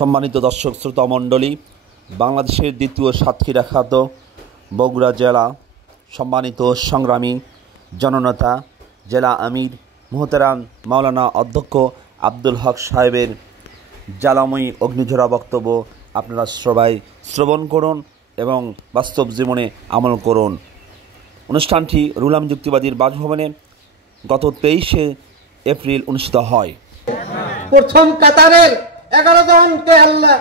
সম্মানিত দর্শক শ্রোতা মণ্ডলী, বাংলাদেশের দ্বিতীয় সাতক্ষীরা খ্যাত বগুড়া জেলা সম্মানিত সংগ্রামী জননেতা জেলা আমির মোহতারাম মাওলানা অধ্যক্ষ আব্দুল হক সাহেবের জ্বালাময়ী অগ্নিঝরা বক্তব্য আপনারা সবাই শ্রবণ করুন এবং বাস্তব জীবনে আমল করুন। অনুষ্ঠানটি রুলাম যুক্তিবাদীর বাসভবনে গত 23শে এপ্রিল অনুষ্ঠিত হয়। প্রথম কাতারের 11 জনকে আল্লাহ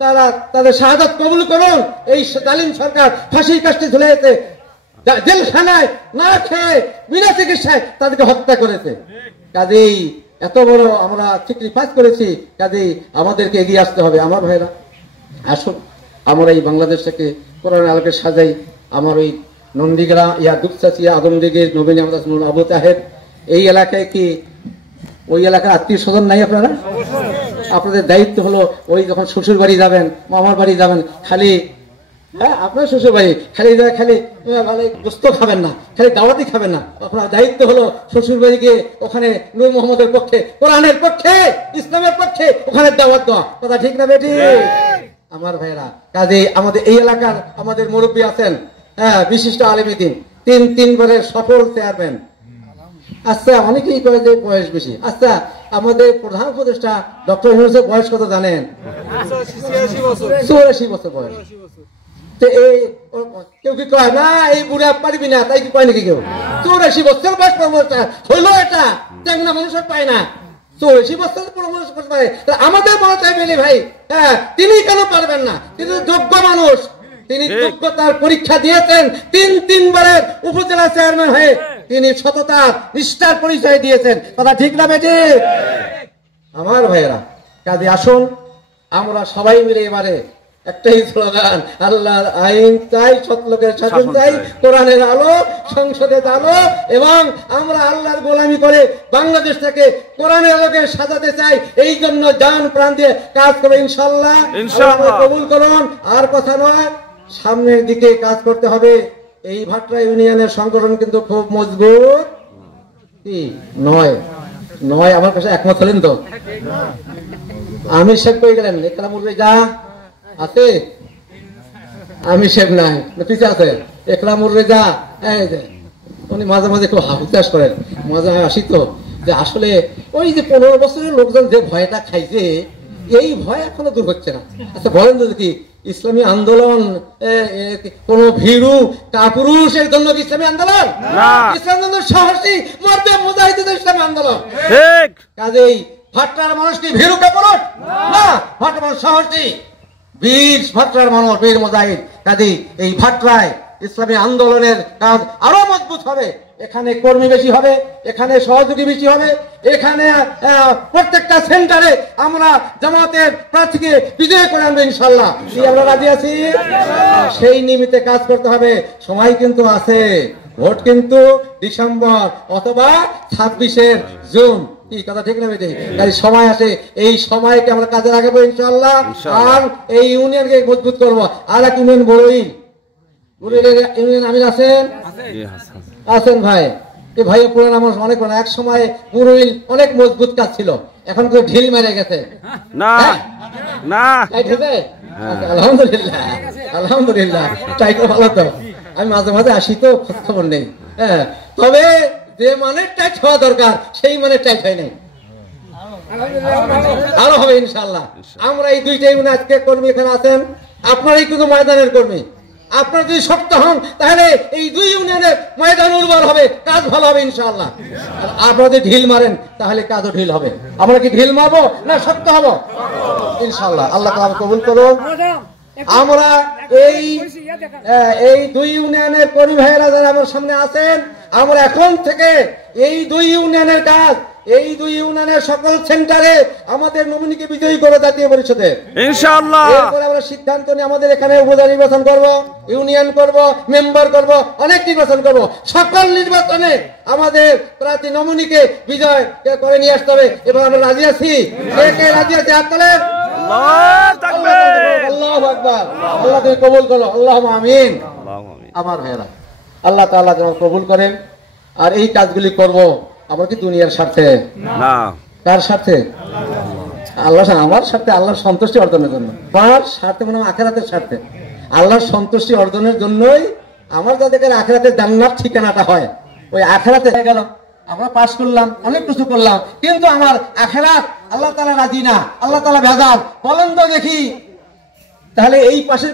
তারা তাদের শাহাদাত কবুল করুন। এই জালিম সরকার ফাঁসির কাস্টে ঝুলিয়েছে, জেলখানায় না খেয়ে বিনা চিকিৎসায় তাদেরকে হত্যা করেছে। কাজেই এত বড় আমরা স্যাক্রিফাইস করেছি, কাজেই আমাদেরকে এগিয়ে আসতে হবে। আমার ভাইরা আসুন, আমরা এই বাংলাদেশটাকে কোরআনের আলোকে সাজাই। আমার ওই নন্দীগ্রাম দুপচাচিয়া আদমদিগির নবীন আবু তাহের এই এলাকায় কি ওই এলাকার আত্মীয় স্বজন নাই? আপনাদের দায়িত্ব হলো ওই যখন শ্বশুর বাড়ি যাবেন, মামার বাড়ি যাবেন, খালি আপনার শ্বশুর বাড়ি খালি গোস্ত খাবেন না, খালি দাওয়াতই খাবেন না। আপনার দায়িত্ব হলো শ্বশুর বাড়ি গিয়ে ওখানে নূর মোহাম্মদের পক্ষে, কোরআনের পক্ষে, ইসলামের পক্ষে ওখানে দাওয়াত দেওয়া। কথা ঠিক না বেটি? আমার ভাইরা, কাজে আমাদের এই এলাকার আমাদের মুরব্বী আছেন, বিশিষ্ট আলেম দ্বীন, তিনবারের সফল চেয়ারম্যান। আচ্ছা, অনেকেই করে যে বয়স বেশি। আচ্ছা, আমাদের প্রধান উপদেষ্টা ডক্টর ইউনূসের বয়স কত জানেন? 84 বছর বয়স। তো এই কেউ কি কয় না এই বুড়া পারবি না, তাই কি কয় নাকি কেউ? 84 বছর বয়স হইলো, এটা টেংনা মানুষের পায় না। 84 বছর পরামর্শ করতে পারে, আমাদের বড় চাই বলি ভাই, তিনি কেন পারবেন না? তিনি যোগ্য মানুষ, তিনি যোগ্যতার পরীক্ষা দিয়েছেন, তিনবারের উপজেলা চেয়ারম্যান হয়ে তিনি সততা নিষ্ঠার পরিচয় দিয়েছেন। কথা ঠিক না বেটি? আমার ভাইয়েরা, কাজে আসুন আমরা সবাই মিলে এবারে একটাই স্লোগান, আল্লাহর আইন চাই, সৎলোকের শাসন চাই, কোরআনের আলো, সংসদের আলো, এবং আমরা আল্লাহর গোলামি করে বাংলাদেশটাকে কোরআনের আলোকে সাজাতে চাই। এই জন্য জান প্রাণ দিয়ে কাজ করে ইনশাআল্লাহ কবুল করুন। আর কথা নয়, সামনের দিকে কাজ করতে হবে। এই ভাটরা ইউনিয়নের সংগঠন কিন্তু খুব মজবুত কি নয়। আমার কাছে একমত হলেন তো? আমি শেখ কই গেলেন? একলা মুরগি যা আছে, আমি শেখ নাই, পিছিয়ে আছে একলা মুরগি যা। উনি মাঝে মাঝে খুব হাহুচাস করেন, মাঝে আসি তো যে আসলে ওই যে 15 বছরের লোকজন যে ভয়টা খাইছে, এই ভয় এখনো দূর হচ্ছে না। আচ্ছা বলেন তো কি ইসলামী আন্দোলন কোন ভীরু কাপুরুষের জন্য ইসলামী আন্দোলন? ইসলামী আন্দোলন সাহসী মধ্যে মুজাহিদদের ইসলামী আন্দোলন। কাজেই ভাট্টার মানুষ কি ভীরু কাপুরুষ না? ভাট্টার মানুষ সাহসী বীর, ভাট্টার মানুষ বীর মুজাহিদ। কাজেই এই ভাট্টায় ইসলামী আন্দোলনের কাজ আরো মজবুত হবে। এখানে কর্মী বেশি হবে, এখানে সহযোগী বেশি হবে, এখানে প্রত্যেকটা সেন্টারে আমরা জামাতের প্রার্থীকে বিজয় করে আনবো ইনশাআল্লাহ। আমরা রাজি আছি, সেই নিমিত্তে কাজ করতে হবে। সময় কিন্তু আছে, ভোট কিন্তু ডিসেম্বর অথবা 26শে জুন। কি কথা ঠিক না বেটি? তাই সময় আছে, এই সময়কে আমরা কাজে লাগাবো ইনশাআল্লাহ। আর এই ইউনিয়নকে মজবুত করবো। আর এক ইউনিয়ন বড়ই ইউনিয়ন আমির আছেন ভাই, এই ভাই পুরান আমার অনেক এক সময় পুরোইল অনেক মজবুত কাজ ছিল, এখন তো ঢিল মেরে গেছে। আলহামদুলিল্লাহ, আলহামদুলিল্লাহ, তাই তো ভালো। তো আমি মাঝে মাঝে আসি তো খবর নেই। তবে যে মানের টাইট হওয়া দরকার সেই মানের টাইট হয় নাই, আরো হবে ইনশাআল্লাহ। আমরা এই দুইটা ইউনিয়ন আজকে কর্মী এখানে আছেন, আপনারাই কিন্তু ময়দানের কর্মী। আপনারা যদি শক্ত হন তাহলে এই দুই ইউনিয়নের ময়দান উর্বর হবে, কাজ ভালো হবে ইনশাআল্লাহ। আর আপনারা যদি ঢিল মারেন তাহলে কাজও ঢিল হবে। আমরা কি ঢিল মারবো না শক্ত হব? ইনশাআল্লাহ। আল্লাহ তাআলা কবুল করুন। আমরা এই দুই ইউনিয়নের কর্মী ভাইয়েরা যারা আমার সামনে আছেন, আমরা এখন থেকে এই দুই ইউনিয়নের কাজ, এই দুই ইউনিয়নের সকল সেন্টারে আমাদের নমিনিকে বিজয়ী করে জাতীয় পরিষদে ইনশাআল্লাহ। এরপরে আমরা সিদ্ধান্ত নিয়ে আমাদের এখানে উপজেলা নির্বাচন করব, ইউনিয়ন করব, মেম্বার করব, অনেক নির্বাচন করব। সকল নির্বাচনে আমাদের প্রার্থী নমিনিকে বিজয় করে নিয়ে আসতে হবে। এবং আমরা রাজি আছি, কে রাজি আছে হাত তোলেন। আল্লাহু আকবার। আল্লাহ তুমি কবুল করো, আল্লাহুম্মা আমিন। আমার ভাইরা, আল্লাহ তাআলা যেন কবুল করেন। আর এই কাজগুলি করব আমরা কি দুনিয়ার স্বার্থে না, কার স্বার্থে? আল্লাহ আমার স্বার্থে, আল্লাহর সন্তুষ্টি অর্জনের জন্য, আমার স্বার্থে মানে আখিরাতের স্বার্থে, আল্লাহর সন্তুষ্টি অর্জনের জন্যই আমার যাদের আখিরাতের জান্নাত ঠিকানাটা হয়, ওই আখিরাতে হয়ে গেল। আমরা পাস করলাম, অনেক কিছু করলাম, কিন্তু আমার আখিরাত আল্লাহ তাআলা রাজি না, আল্লাহ তাআলা ভেজাল। বলেন তো দেখি, তাহলে এই পাশের